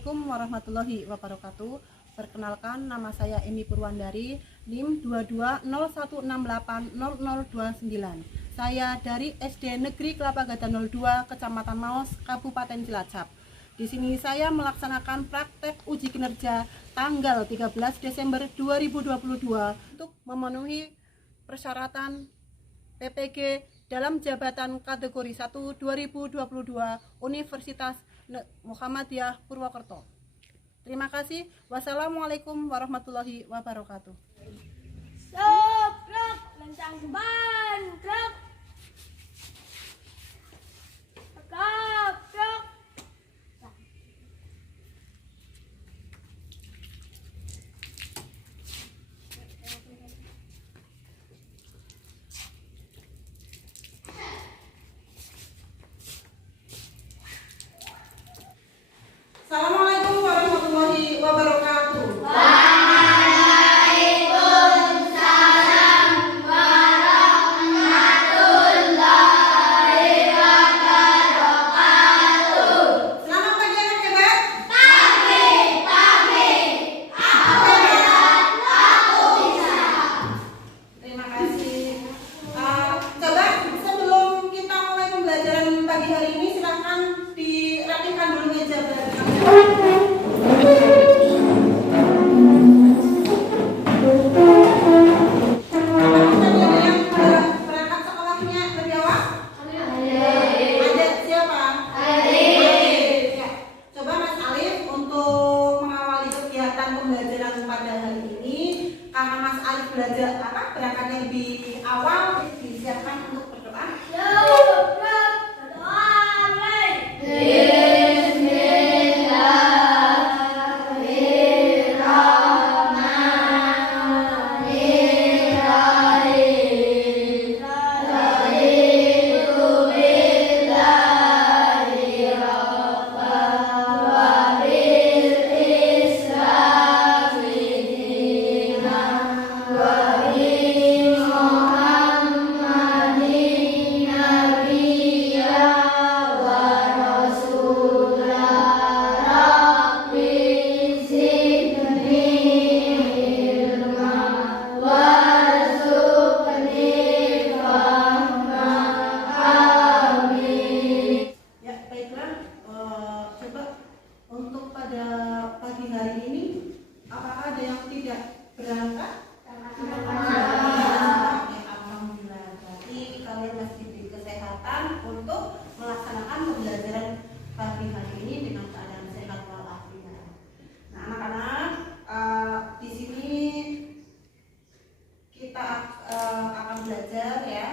Assalamualaikum warahmatullahi wabarakatuh. Perkenalkan, nama saya Emi Purwandari, NIM 2201680029. Saya dari SD Negeri Kelapa Gadang 02, Kecamatan Maos, Kabupaten Cilacap. Di sini saya melaksanakan praktek uji kinerja tanggal 13 Desember 2022 untuk memenuhi persyaratan PPG dalam jabatan kategori 1 2022 Universitas Muhammadiyah Purwokerto. Terima kasih. Wassalamualaikum warahmatullahi wabarakatuh. Truk, lencang ban, truk. Truk. Assalamualaikum warahmatullahi wabarakatuh. Selamat pagi anak hebat. Terima kasih. Coba sebelum kita mulai pembelajaran pagi hari ini, silakan dirapikan dulu meja belajar. Berangkat sekolahnya lebih awal? Ada siapa? Alif. Ya. Coba Mas Alif untuk mengawali kegiatan pembelajaran pada hari ini, karena Mas Alif berangkatnya lebih awal, disiapkan untuk berdoa. Ya, baiklah. Coba untuk pada pagi hari ini, apakah ada yang tidak berangkat? Ya, alhamdulillah. Berarti kalian masih diberi kesehatan untuk melaksanakan pembelajaran pagi hari ini dengan keadaan sehat walafiat. Nah, anak-anak, di sini kita akan belajar ya.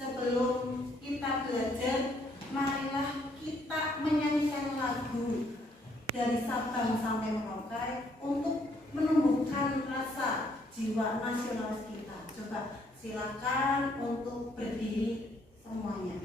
Sebelum kita belajar, marilah kita menyanyikan lagu dari Sabang sampai Merauke untuk menumbuhkan rasa jiwa nasionalis kita. Coba silakan untuk berdiri semuanya.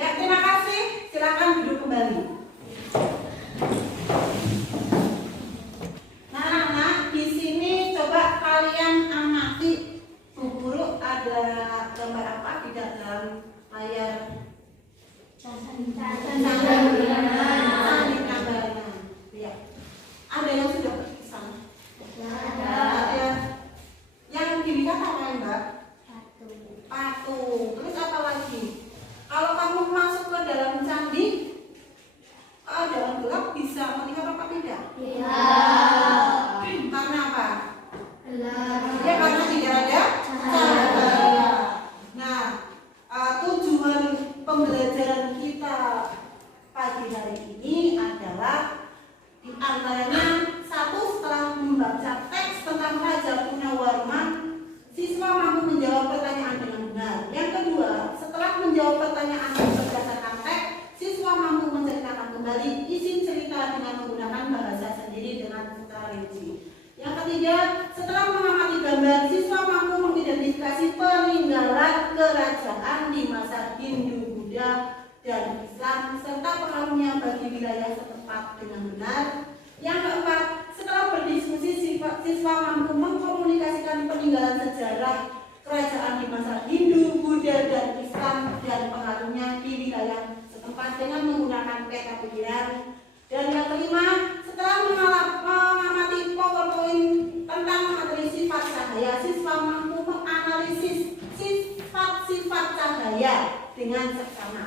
Ya, terima kasih. Silakan duduk kembali. Nah, anak-anak, di sini coba kalian amati. Bu Guru ada gambar apa di dalam layar? Candi Prambanan. Ya. Ada yang sudah pergi ke sana? Ada. Yang dilihat apa, Mbak? Patung. Terus apa lagi? Kalau kamu masuk ke dalam candi, dalam gelap bisa melihat apa tidak? Karena apa? Ya, karena tidak ada cahaya. Nah, tujuan pembelajaran kita pagi hari ini adalah di antaranya satu, setelah membaca teks tentang Raja Gunawarman, siswa mampu menjawab pertanyaan dengan benar. benar. Yang kedua, setelah menjawab pertanyaan berdasarkan teks, siswa mampu menceritakan kembali isi cerita dengan menggunakan bahasa sendiri dengan secara rinci. Yang ketiga, setelah mengamati gambar, siswa mampu mengidentifikasi peninggalan kerajaan di masa Hindu, Buddha, dan Islam serta pengaruhnya bagi wilayah setempat dengan benar. Yang keempat, setelah berdiskusi, siswa mampu mengkomunikasikan peninggalan sejarah kerajaan di masa Hindu, Buddha, dan Islam dan pengaruhnya di wilayah setempat dengan menggunakan peta pikiran. Dan yang kelima, setelah mengamati PowerPoint tentang materi sifat cahaya, siswa mampu menganalisis sifat-sifat cahaya dengan seksama.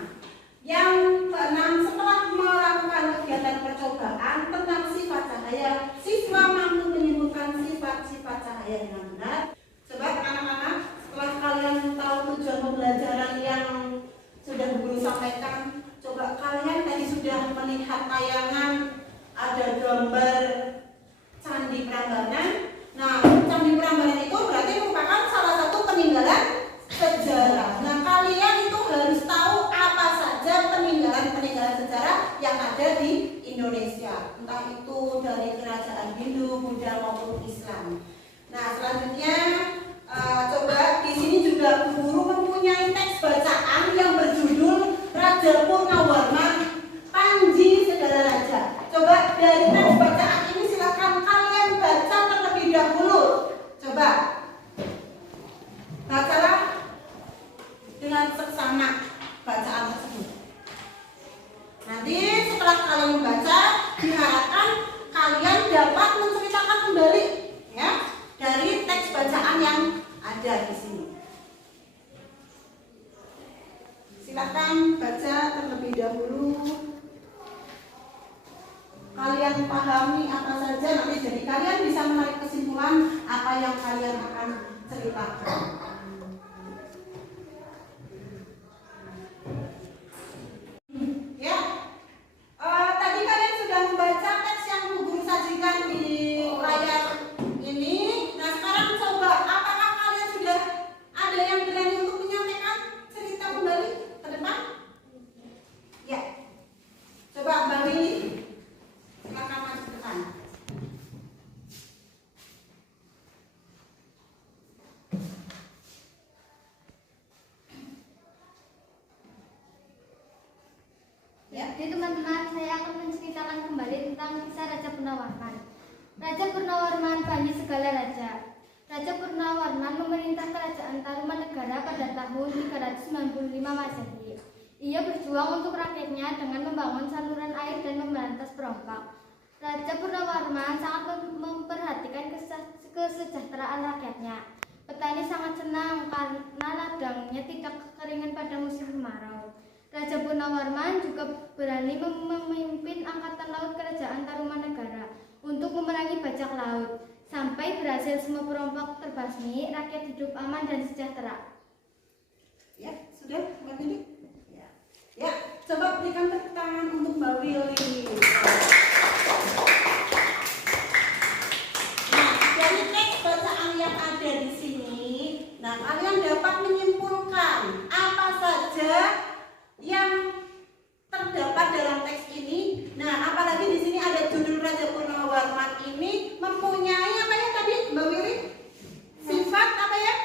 Yang keenam, setelah melakukan kegiatan percobaan tentang sifat cahaya, siswa mampu menyebutkan sifat-sifat cahaya dengan benar. Coba anak-anak, setelah kalian tahu tujuan pembelajaran yang sudah guru sampaikan, coba kalian tadi sudah melihat tayangan ada gambar Candi Prambanan. Nah, Candi Prambanan itu berarti merupakan salah satu peninggalan sejarah. Nah, kalian itu harus tahu apa saja peninggalan-peninggalan sejarah yang ada di Indonesia, entah itu dari kerajaan Hindu, Buddha maupun Islam. Nah, selanjutnya coba di sini juga guru mempunyai teks bacaan yang berjudul Raja Purnawarman, Panji Segala Raja. Coba dari teks bacaan ini silakan kalian baca terlebih dahulu. Coba bacalah dengan seksama bacaan tersebut. Nanti setelah kalian membaca, diharapkan kalian dapat menceritakan kembali ya dari teks bacaan yang ada di sini. Silakan baca terlebih dahulu. Kalian pahami apa saja, nanti jadi kalian bisa menarik kesimpulan apa yang kalian akan ceritakan. Ya, tadi kalian sudah membaca teks yang Bu Guru sajikan di layar ini. Nah, sekarang coba apakah kalian sudah ada yang berani untuk menyampaikan cerita kembali ke depan? Ya, coba Mbak Willy, silakan maju ke depan. Jadi teman-teman, saya akan menceritakan kembali tentang kisah Raja Purnawarman. Raja Purnawarman, Panji Segala Raja. Raja Purnawarman memerintah kerajaan Tarumanegara pada tahun 395 Masehi. Ia berjuang untuk rakyatnya dengan membangun saluran air dan memberantas perompak. Raja Purnawarman sangat memperhatikan kesejahteraan rakyatnya. Petani sangat senang karena ladangnya tidak kekeringan pada musim kemarau. Raja Purnawarman juga berani memimpin angkatan laut kerajaan Tarumanegara untuk memerangi bajak laut. Sampai berhasil semua perompak terbasmi, rakyat hidup aman dan sejahtera. Ya, sudah Mbak Willy? Ya, coba berikan tepuk tangan untuk Mbak Willy. Nah, dari teks bacaan yang ada di sini, nah kalian dapat menyimpulkan apa saja yang terdapat dalam teks ini. Nah, apalagi di sini ada judul Raja Purnawarman ini mempunyai apa ya tadi Mbak Willy? Sifat apa ya?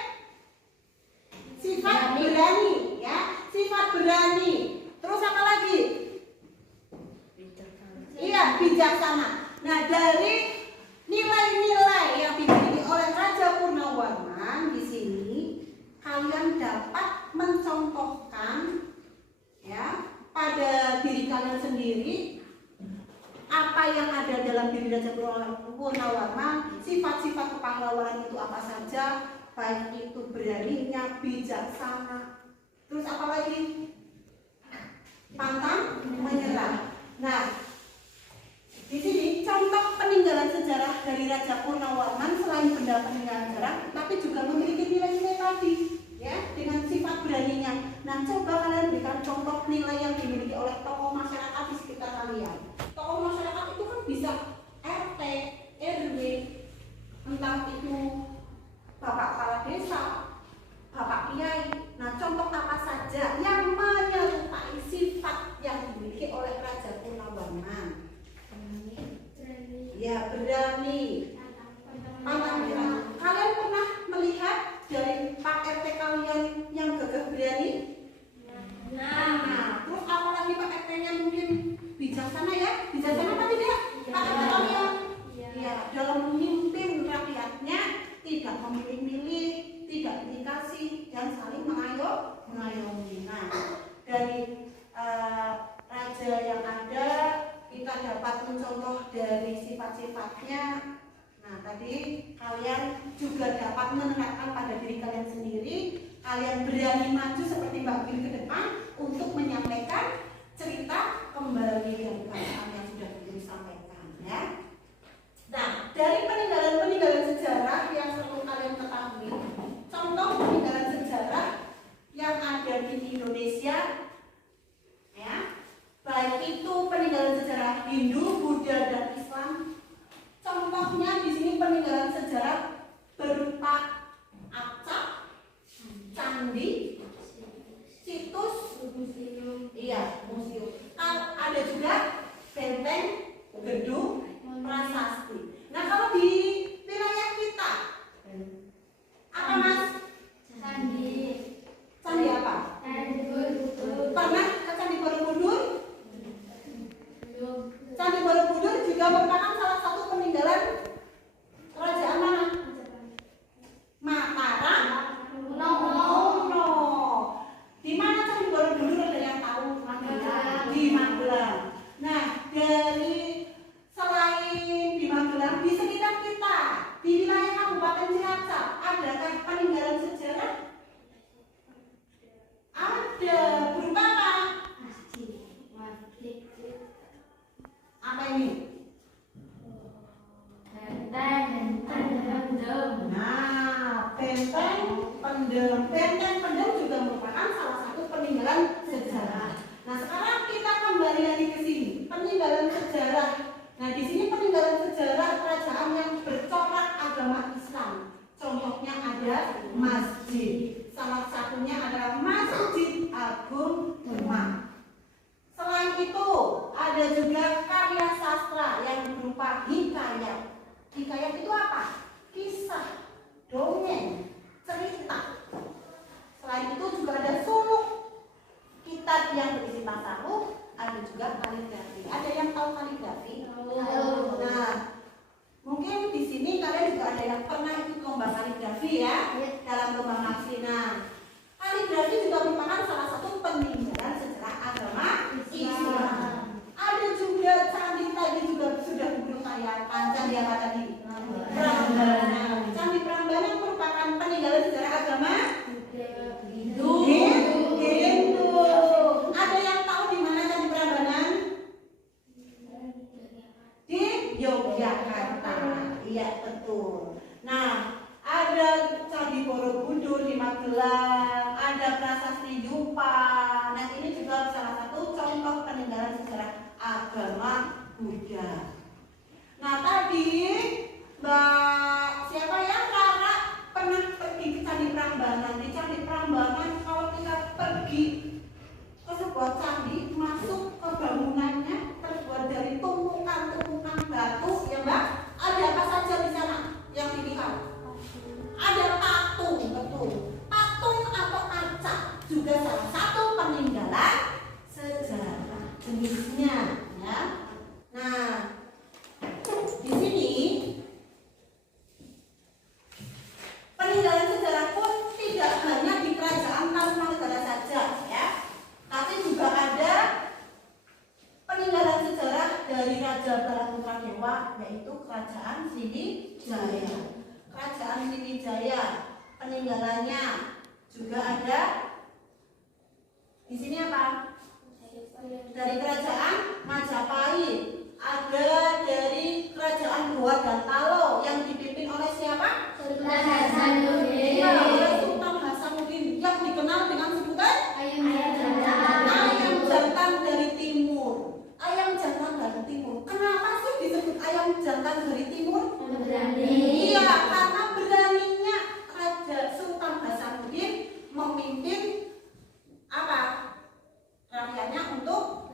Sifat berani, ya. Sifat berani. Terus apa lagi? Iya, bijaksana. Nah, dari nilai-nilai yang dimiliki oleh Raja Purnawarman di sini, kalian dapat mencontohkan ya pada diri kalian sendiri apa yang ada dalam diri Raja Purnawarman, sifat-sifat kepahlawanan itu apa saja, baik itu beraninya, bijaksana, terus apa lagi? Pantang menyerah. Nah, di sini contoh peninggalan sejarah dari Raja Purnawarman selain benda peninggalan sejarah, tapi juga memiliki nilai-nilai tadi, ya, dengan sifat beraninya. Nah, coba kalian berikan contoh nilai yang dimiliki oleh tokoh masyarakat di sekitar kalian. Tokoh masyarakat itu kan bisa RT, RW, entah itu bapak kepala desa, bapak kiai. Nah, bijaksana ya. Bijaksana apa tidak? Kata-kata ya. Ya, dalam memimpin rakyatnya tidak memilih-milih, tidak dikasih dan saling mengayomi. Nah, dari raja yang ada kita dapat mencontoh dari sifat-sifatnya. Nah, tadi kalian juga dapat menerapkan pada diri kalian sendiri. Kalian berani maju seperti Mbak Billy ke depan untuk menyampaikan cerita kembali dari kerajaan yang sudah Billy sampaikan ya. Nah, dari peninggalan-peninggalan sejarah yang perlu kalian ketahui, contoh peninggalan sejarah yang ada di Indonesia ya, baik itu peninggalan sejarah Hindu, Buddha, dan Islam. Contohnya di sini peninggalan sejarah berupa acak, candi, situs, museum. Ada juga benteng, gedung, prasasti. Nah, kalau di wilayah kita apa Mas? Candi. Candi apa? Candi Borobudur. Pernah ke Candi Borobudur? Candi Borobudur juga merupakan salah satu peninggalan kerajaan mana? Mataram Kuno. Di mana Candi Borobudur, ada yang tahu? Magelang. Di Magelang. Nah, selain di Magelang, di sekitar kita, di wilayah Kabupaten Cilacap, adakah peninggalan sejarah? Ada. Berupa apa? Apa ini? Nah, benteng pendem. Benteng pendem juga merupakan salah satu peninggalan sejarah. Nah, sekarang kita kembali lagi ke sini. Peninggalan sejarah. Nah, di sini peninggalan sejarah kerajaan yang bercorak agama Islam. Contohnya ada masjid. Salah satunya adalah Masjid Agung Demak. Selain itu, ada juga karya sastra yang berupa hikayat. Hikayat itu apa? Kisah, dongeng, cerita. Selain itu juga ada suluk, kitab yang berisi tasawuf, ada juga kaligrafi. Ada yang tahu kaligrafi? Nah, mungkin di sini kalian juga ada yang pernah ikut lomba kaligrafi ya, dalam lomba Maksina. Kaligrafi juga merupakan salah satu peninggalan sejarah agama Islam. Ada juga candi tadi juga sudah guru tanyakan. Candi apa tadi? Prambanan. Candi Prambanan merupakan peninggalan sejarah agama Hindu. Ada yang tahu di mana Candi Prambanan? Di Yogyakarta. Iya, betul. Nah, ada Candi Borobudur di Magelang, ada Prasasti Yupa. Nah, ini juga salah satu contoh peninggalan sejarah agama Buddha. Nah, tadi Mbak siapa ya? Rara pernah pergi ke Candi Prambanan. Di Candi Prambanan kalau kita pergi ke sebuah candi, masuk ke bangunannya terbuat dari tumpukan-tumpukan batu, ya Mbak. Ada apa saja di sana yang dilihat? Ada patung, betul. Patung atau acak juga salah satu peninggalan sejarah jenisnya, ya. Nah, di sini peninggalan sejarah pun tidak hanya di kerajaan Tarumanegara saja, ya, tapi juga ada peninggalan sejarah dari Raja Balaputradewa, yaitu Kerajaan Sriwijaya. Kerajaan Sriwijaya peninggalannya juga ada di sini apa? Dari Kerajaan Majapahit, ada dari Kerajaan Goa dan Talo yang dipimpin oleh siapa? Sultan Hasanuddin. Iya, oleh Sultan Hasanuddin yang dikenal dengan sebutan Ayam Jantan dari Timur. Ayam Jantan dari Timur. Kenapa sih disebut Ayam Jantan dari Timur? Iya, karena beraninya Raja Sultan Hasanuddin memimpin apa? Rakyatnya untuk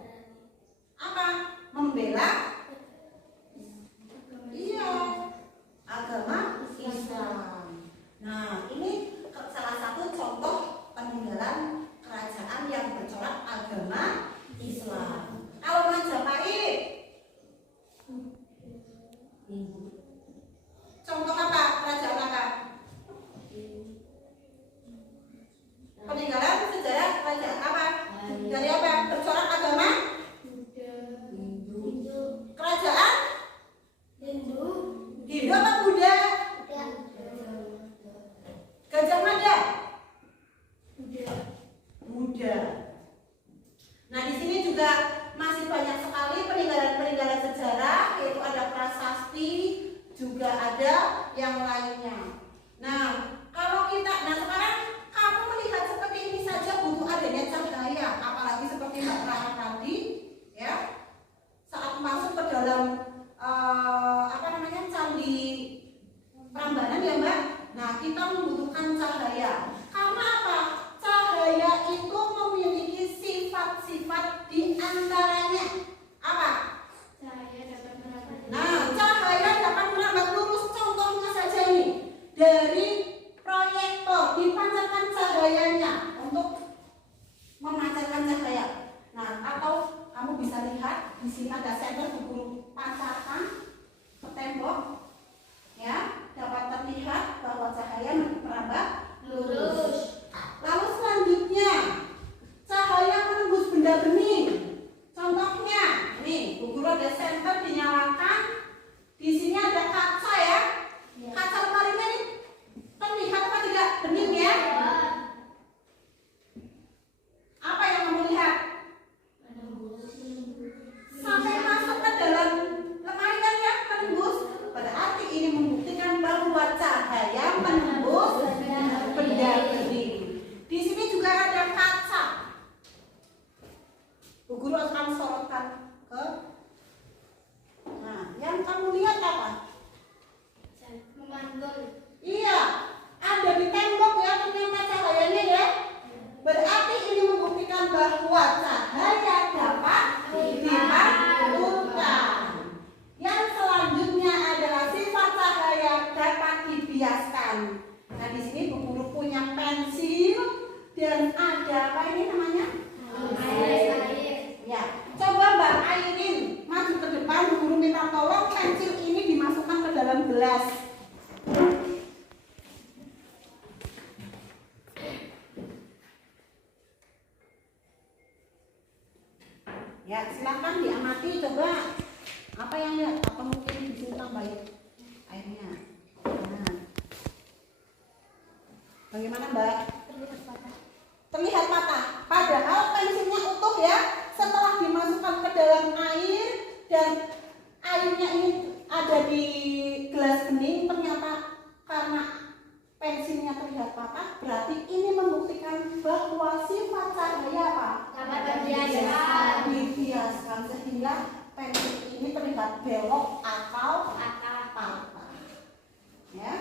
apa? Membela agama Islam. Nah, ini salah satu contoh peninggalan kerajaan yang bercorak agama Islam. Kalau Majapahit di sini ada senter Bu Guru pancarkan ke tembok, ya, dapat terlihat bahwa cahaya merambat lurus. Lalu selanjutnya cahaya menembus benda bening. Contohnya, nih Bu Guru ada senter dinyalakan, di sini ada kaca ya. Kaca lemarinya nih terlihat apa tidak? Bening ya. Apa yang kamu lihat? Sampai masuk ke dalam lemari kan ya, menembus. Berarti ini membuktikan bahwa cahaya menembus benda bening. Di sini juga ada kaca. Bu Guru akan sorotkan ke. Nah, yang kamu lihat apa? Memantul. Iya, ada di tembok ya ternyata cahayanya ya. Berarti ini membuktikan bahwa cahaya dapat dipantulkan. Yang selanjutnya adalah sifat cahaya dapat dibiaskan. Nah, di sini Bu Guru punya pensil dan ada apa ini namanya? Air. Ya, coba Mbak Airin maju ke depan. Bu Guru minta tolong pensil ini dimasukkan ke dalam gelas. Ya, silakan diamati coba apa yang lihat, atau mungkin di sini tambahin airnya. Nah, bagaimana Mbak? Terlihat patah. Padahal pensilnya utuh ya. Setelah dimasukkan ke dalam air dan airnya ini ada di gelas bening, ternyata karena pensilnya terlihat patah, berarti ini membuktikan bahwa sifat cahaya apa? Dapat Dibiaskan sehingga pensil ini terlihat belok atau patah. Ya.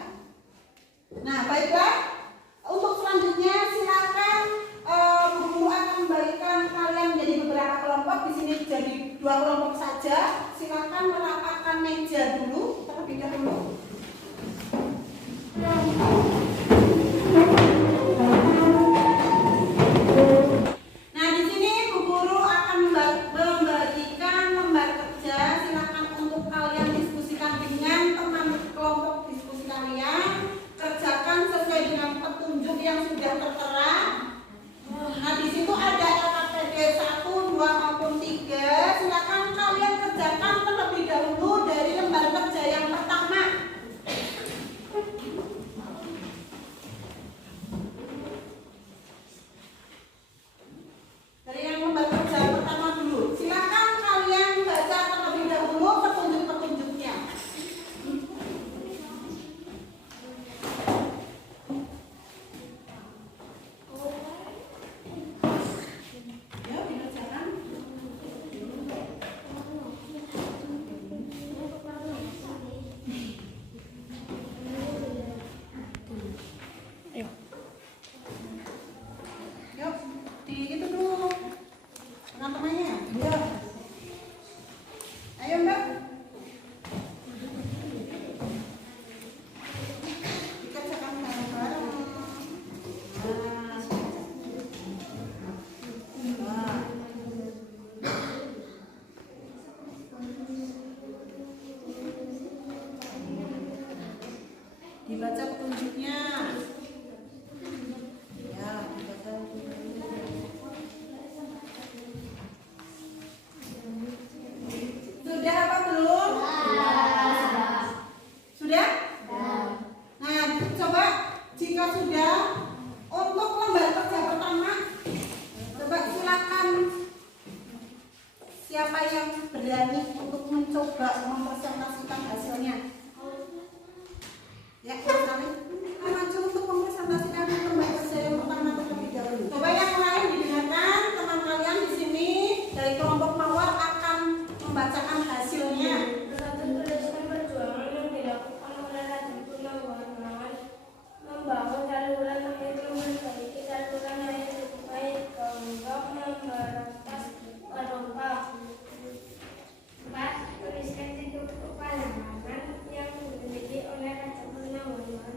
Nah, baiklah. Untuk selanjutnya silakan Bu Guru akan membagikan kalian menjadi beberapa kelompok. Di sini jadi 2 kelompok saja. Silakan merapatkan meja dulu terlebih dahulu. Nah, di sini Bu Guru akan membagikan lembar kerja. Silakan untuk kalian diskusikan dengan teman kelompok diskusi kalian. Kerjakan sesuai dengan petunjuk yang sudah tertera. Nah, di situ ada LKPD 1, 2 maupun 3. Silakan kalian kerjakan terlebih dahulu dari lembar kerja yang pertama. Dari yang lembar kerja pertama dulu. Silakan kalian baca terlebih dahulu petunjuk-petunjuknya. Ya, dikerjakan. Yuk, di itu dulu. Teman-temannya. Ayo. Ayo, Mbak. Dikerjakan bareng-bareng. Nah. Dibaca petunjuknya. Ya, dibaca petunjuknya. Sudah apa belum? Sudah? Nah, coba jika sudah, untuk lembar kerja pertama, coba silakan siapa yang berani untuk mencoba mempresentasikan hasilnya. Ya, sekali. Maju untuk mempresentasikan lembar kerja yang pertama terlebih dahulu. Coba yang lain didengarkan, teman kalian di sini dari kelompok mawar akan membacakan hasilnya. Satu tulisan perjuangan yang dilakukan oleh Raja Purnawarman membangun saluran air, memperbaiki saluran air supaya gonggong memberantas Eropa. 4. Tuliskan situ petualangan yang dimiliki oleh Raja Purnawarman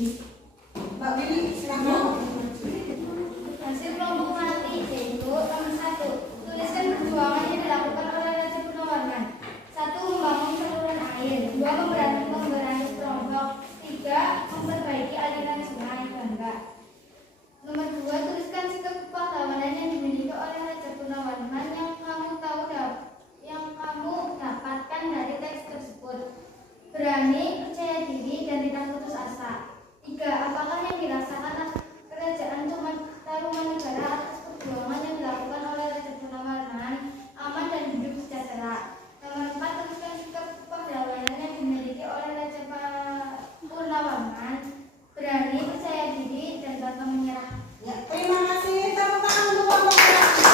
Mbak Willy, silakan. Hasil kelompok melati yaitu nomor 1. Tuliskan perjuangan yang dilakukan oleh Raja Gunawarman. 1. Membangun saluran air. 2. Memberangus perombak. 3. Memperbaiki aliran sungai Bangka. Nomor 2. Tuliskan sikap kepahlawanan yang dimiliki oleh Raja Gunawarman yang kamu dapatkan dari teks tersebut. Berani, percaya diri, dan tidak putus asa. 3. Apakah yang dirasakan kerajaan Tarumanegara atas perjuangan yang dilakukan oleh Raja Gunawarman aman dan hidup sejahtera? Nomor 4. Tuliskan sikap kepahlawanan yang dimiliki oleh Raja Gunawarman. Berani, percaya diri, dan tanpa menyerah. Ya, terima kasih. Tepuk tangan untuk kelompok melati.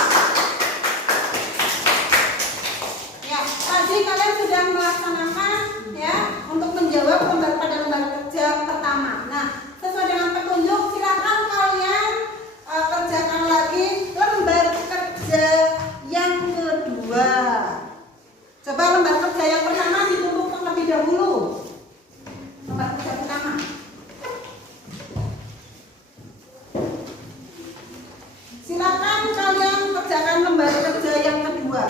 Ya, tadi kalian sudah melaksanakan ya untuk menjawab pada lembar kerja pertama. Nah, sesuai dengan petunjuk silakan kalian kerjakan lagi lembar kerja yang kedua. Coba lembar kerja yang pertama ditutup terlebih dahulu. Lembar kerja pertama. Silakan kalian kerjakan lembar kerja yang kedua.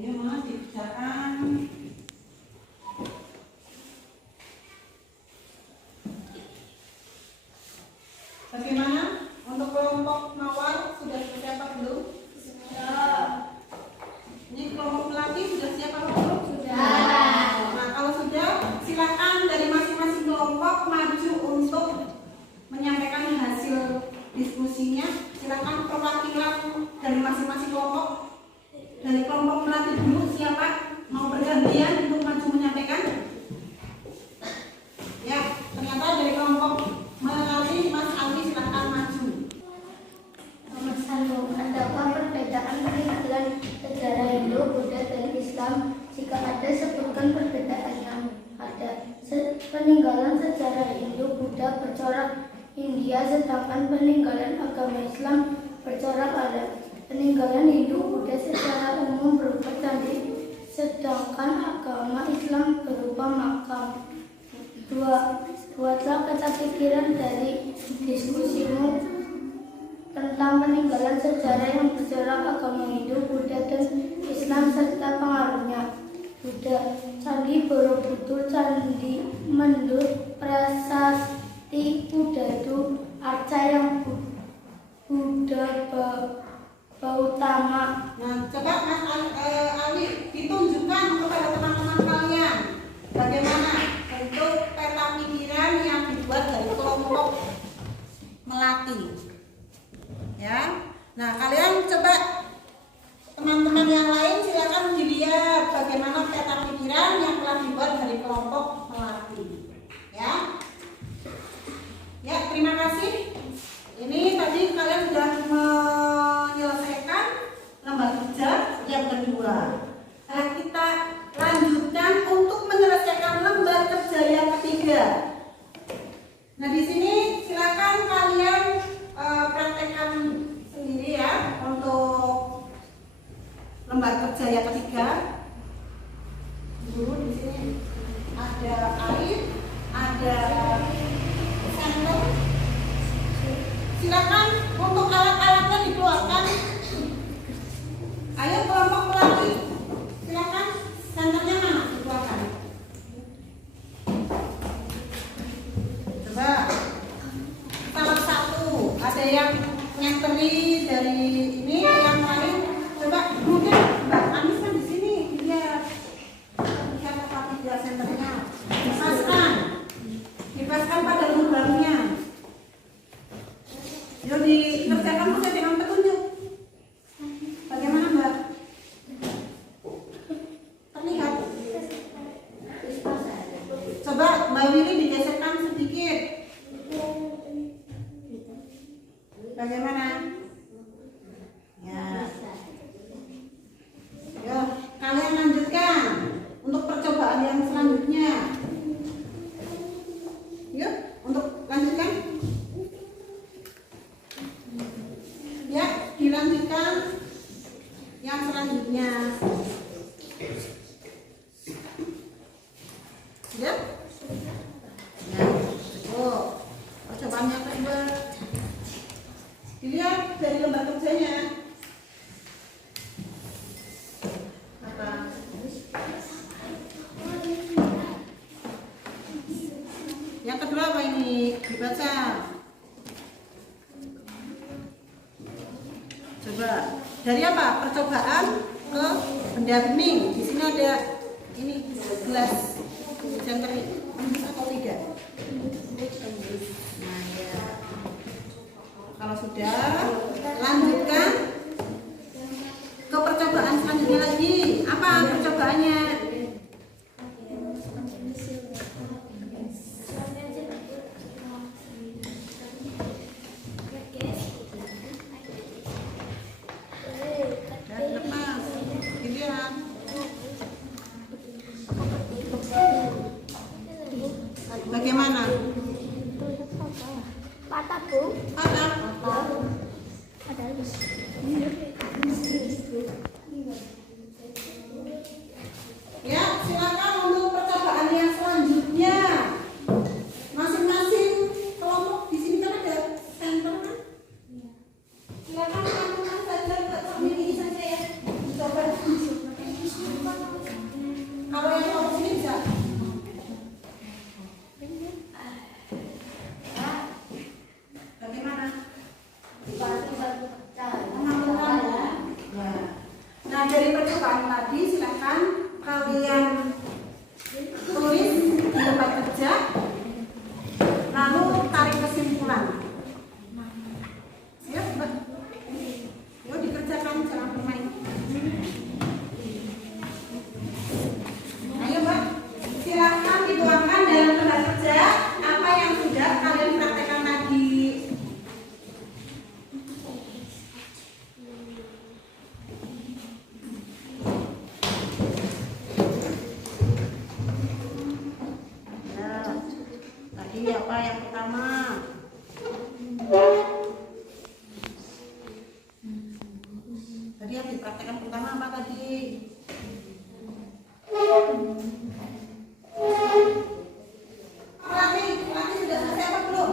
Ayo Mas, dikerjakan. Bagaimana untuk kelompok mawar sudah siap apa belum? Sudah. Ini kelompok melati sudah siap apa belum? Sudah. Nah, kalau sudah, silakan dari masing-masing kelompok maju untuk menyampaikan hasil diskusinya. Silakan perwakilan dari masing-masing kelompok. Dari kelompok melati dulu, siapa mau bergantian untuk maju menyampaikan? Ya, ternyata dari kelompok melati Mas Alwi silakan maju. Nomor 1. Adakah perbedaan peninggalan sejarah Hindu, Buddha, dan Islam? Jika ada, sebutkan perbedaan yang ada. Peninggalan sejarah Hindu, Buddha bercorak India, sedangkan peninggalan agama Islam bercorak Arab. Peninggalan Hindu, Buddha secara umum berupa candi, sedangkan agama Islam berupa makam. 2. Buatlah peta pikiran dari diskusimu tentang peninggalan sejarah yang bercorak agama Hindu, Buddha, dan Islam serta pengaruhnya. Buddha, Candi Borobudur, Candi Mendut, Prasasti Udadu, Arca yang Buddha Gautama. Nah, coba Mas Alwi ditunjukkan kepada teman-teman kalian bagaimana bentuk peta pikiran yang dibuat dari kelompok melati. Ya, nah kalian coba teman-teman yang lain silakan dilihat bagaimana peta pikiran yang telah dibuat dari kelompok melati. Ya, ya terima kasih. Ini tadi kalian sudah menyelesaikan lembar kerja yang kedua. Nah, kita lanjutkan untuk menyelesaikan lembar kerja yang ketiga. Nah, di sini silakan kalian praktekkan sendiri ya untuk lembar kerja yang ketiga. Dulu di sini ada air, ada senter. Silakan untuk alat-alatnya dikeluarkan. Ayo kelompok melati, silakan senternya mana dikeluarkan. Coba salah satu ada yang nyenteri dari ini, yang lain coba mungkin Mbak Anis kan di sini dia lihat apa tidak senternya. Dipaskan pada lubangnya. Yuk dikerjakan saja dengan petunjuk. Bagaimana Mbak? Terlihat? Coba Mbak Willy digeserkan sedikit. Bagaimana? Ya. Yuk, kalian lanjutkan untuk percobaan yang selanjutnya. Yuk, untuk lanjutkan. Ya, dilanjutkan yang selanjutnya. Ya. Ya, cukup. Percobaan yang kedua. Dilihat dari lembar kerjanya. Apa? Yang kedua apa ini? Dibaca. Coba. Dari apa? Percobaan ke benda bening. Di sini ada ini gelas center atau tidak? Nah, ya. Kalau sudah, lanjutkan ke percobaan selanjutnya lagi. Apa percobaannya? Dan lepas. Dilihat. Bagaimana? Patah Bu. Patah. Ada Ya, silakan untuk percobaan yang selanjutnya. Masing-masing kelompok di sini kan ada center kan? Silakan lakukan saja ini saja ya. Coba. Kalau yang kelompok sini bisa. Bagaimana? Mengamalkan ya. Nah, dari percobaan tadi silakan kalian tulis di tempat kerja, lalu tarik kesimpulan. Ya, Mbak. Yuk dikerjakan, jangan bermain. Ayo Mbak, silakan dituangkan dalam tempat kerja apa yang sudah kalian praktekkan tadi. Tadi apa yang pertama? Tadi yang dipraktekkan pertama apa tadi? Ulangi sudah selesai apa belum?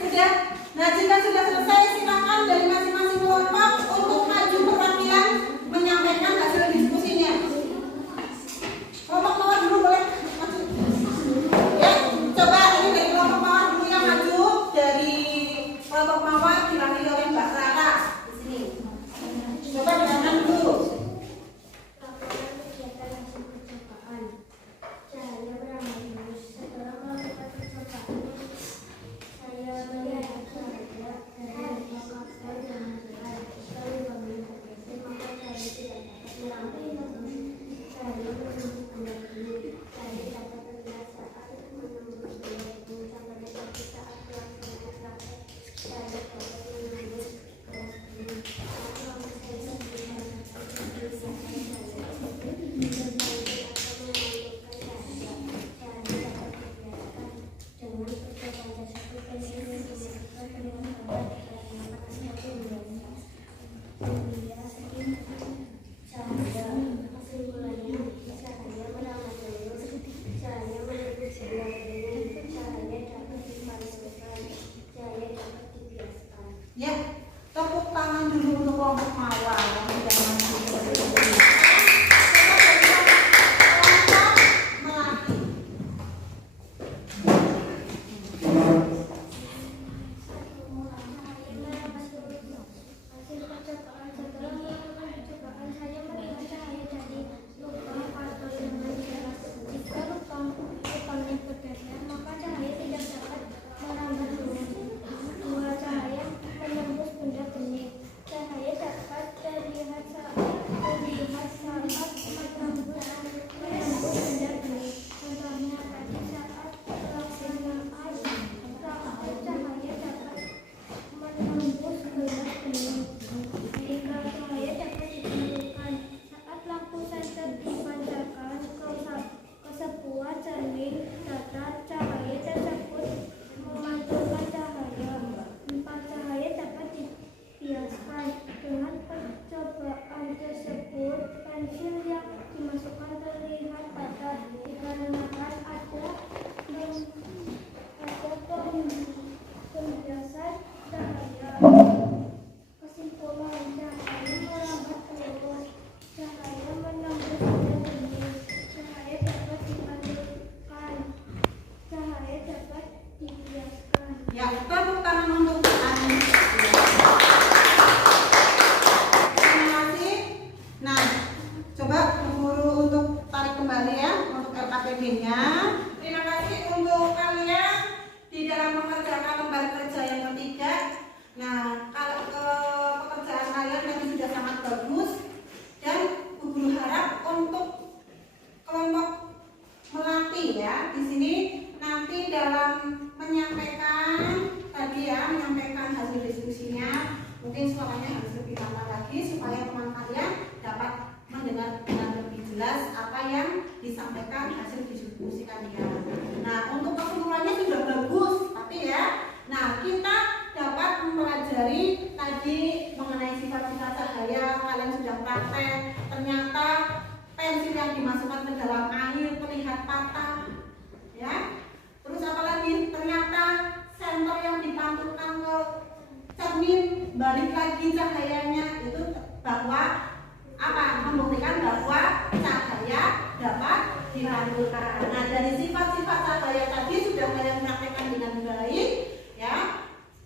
Sudah. Nah, jika sudah selesai, silakan dari masing-masing kelompok untuk maju perwakilan menyampaikan hasil diskusinya. Kelompok mawar dulu boleh maju. Ya, coba ini dari kelompok mawar dulu yang maju. Dari kelompok mawar diwakili oleh Mbak Rara di sini. Coba dengarkan dulu. Ya, tepuk tangan dulu untuk kelompok mawar yang sudah maju. Kelompok melati. Maka cahaya tidak dapat merambah dua cahaya menyampaikan hasil diskusinya. Mungkin suaranya harus lebih lama lagi supaya teman kalian dapat mendengar dengan lebih jelas apa yang disampaikan hasil diskusi kalian. Nah, untuk keseluruhannya sudah bagus, tapi ya, nah kita dapat mempelajari tadi mengenai sifat-sifat cahaya. Kalian sudah praktek, ternyata pensil yang dimasukkan ke dalam air terlihat patah, ya. Terus apalagi ternyata senter yang dipantulkan ke cermin balik lagi cahayanya, itu bahwa apa? Membuktikan bahwa cahaya dapat dipantulkan. Nah, dari sifat-sifat cahaya tadi sudah kalian praktekkan dengan baik, ya.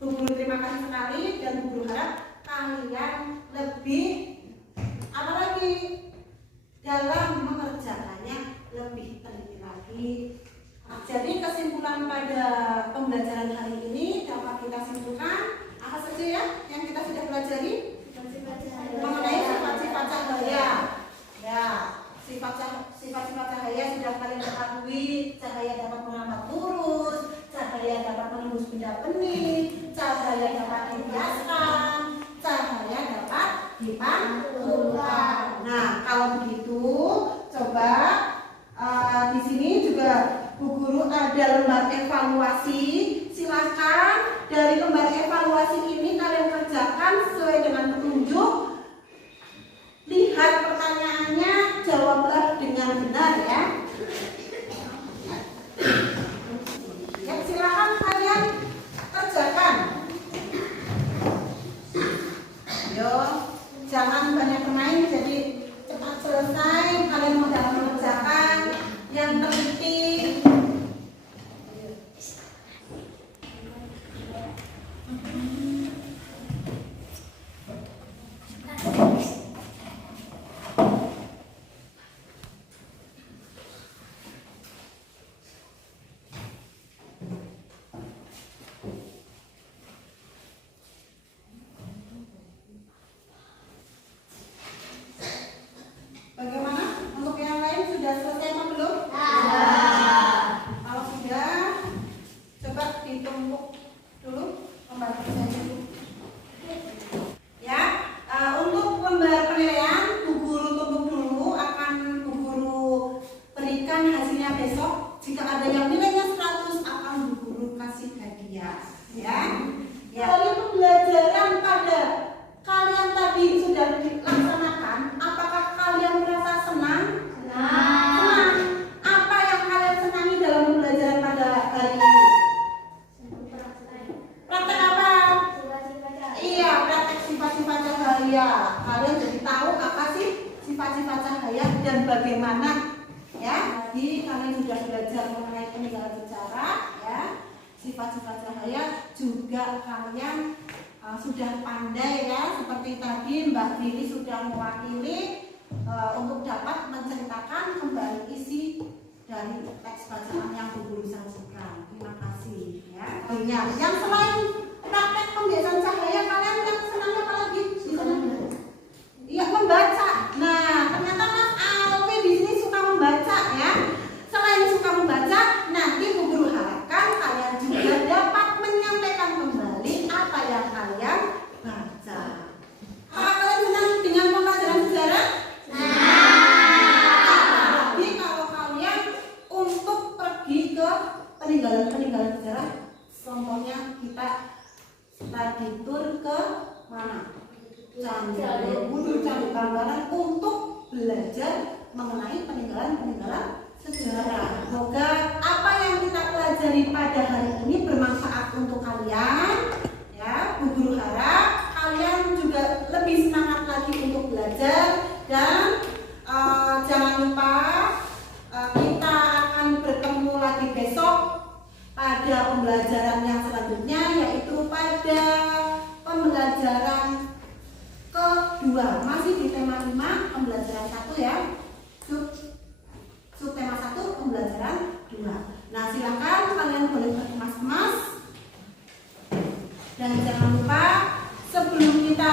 Bu Guru terima kasih sekali dan Bu Guru harap kalian lebih apalagi dalam mengerjakannya lebih teliti lagi. Jadi kesimpulan pada pembelajaran hari ini dapat kita simpulkan apa saja ya yang kita sudah pelajari mengenai sifat-sifat cahaya. Ya, sifat-sifat cahaya sudah kalian ketahui. Cahaya dapat merambat lurus, cahaya dapat menembus benda bening, cahaya dapat dihiaskan, cahaya dapat dipantulkan. Nah, kalau begitu coba di sini juga Bu Guru ada lembar evaluasi. Silakan dari lembar evaluasi ini kalian kerjakan sesuai dengan petunjuk. Lihat pertanyaannya, jawablah dengan benar ya. Ya, silakan kalian kerjakan. Yo, jangan banyak bermain, jadi cepat selesai. Kalian mau dalam mengerjakan yang teliti. Bagaimana? Untuk yang lain sudah selesai atau belum? Kalau sudah, coba ditumpuk dulu lembar kerjanya dulu. Ya, untuk lembar penilaian Bu Guru tumpuk dulu, akan Bu Guru berikan hasilnya besok. Jika ada yang nilainya 100 akan Bu Guru kasih hadiah. Ya, dari pembelajaran pada kalian tadi sudah dilaksanakan, apakah kalian merasa senang? Senang. Apa yang kalian senangi dalam pembelajaran pada hari ini? Praktek apa? Iya, praktek sifat-sifat cahaya. Kalian jadi tahu apa sih sifat-sifat cahaya dan bagaimana, ya? Jadi kalian sudah belajar mengenai peninggalan sejarah, ya. Sifat-sifat cahaya juga kalian sudah pandai ya, seperti tadi Mbak Billy sudah mewakili untuk dapat menceritakan kembali isi dari teks bacaan yang Bu Guru sampaikan. Terima kasih ya. Banyak. Yang selain praktek pembiasaan cahaya, kalian yang senang apa lagi? Iya, membaca. Nah, ternyata Mas Alwi di sini suka membaca ya. Selain suka membaca, nanti Bu Guru harapkan kalian juga dapat menyampaikan kembali apa yang kalian baca. Apakah kalian senang dengan pembelajaran sejarah? Jadi kalau kalian untuk pergi ke peninggalan-peninggalan sejarah, contohnya kita tadi tur ke mana? Candi Borobudur, Candi Prambanan untuk belajar mengenai peninggalan-peninggalan sejarah. Semoga apa yang kita pelajari pada hari ini bermanfaat untuk kalian. Ya, Bu Guru harap kalian juga lebih semangat lagi untuk belajar dan jangan lupa kita akan bertemu lagi besok pada pembelajaran yang selanjutnya, yaitu pada pembelajaran kedua, masih di tema 5 pembelajaran 1 ya. Subtema 1 pembelajaran 2. Nah, silakan kalian boleh berkemas-kemas. Dan jangan lupa sebelum kita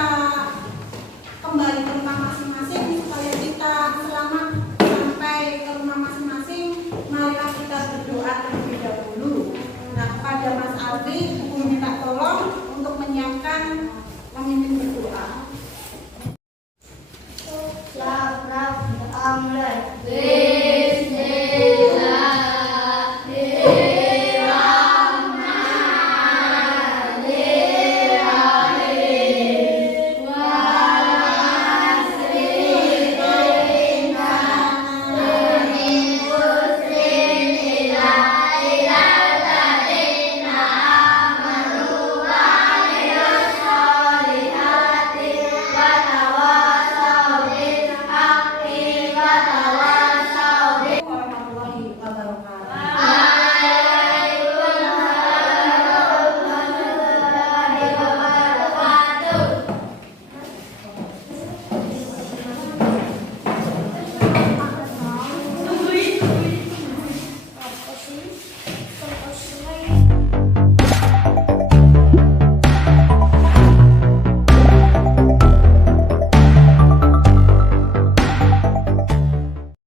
kembali ke rumah masing-masing,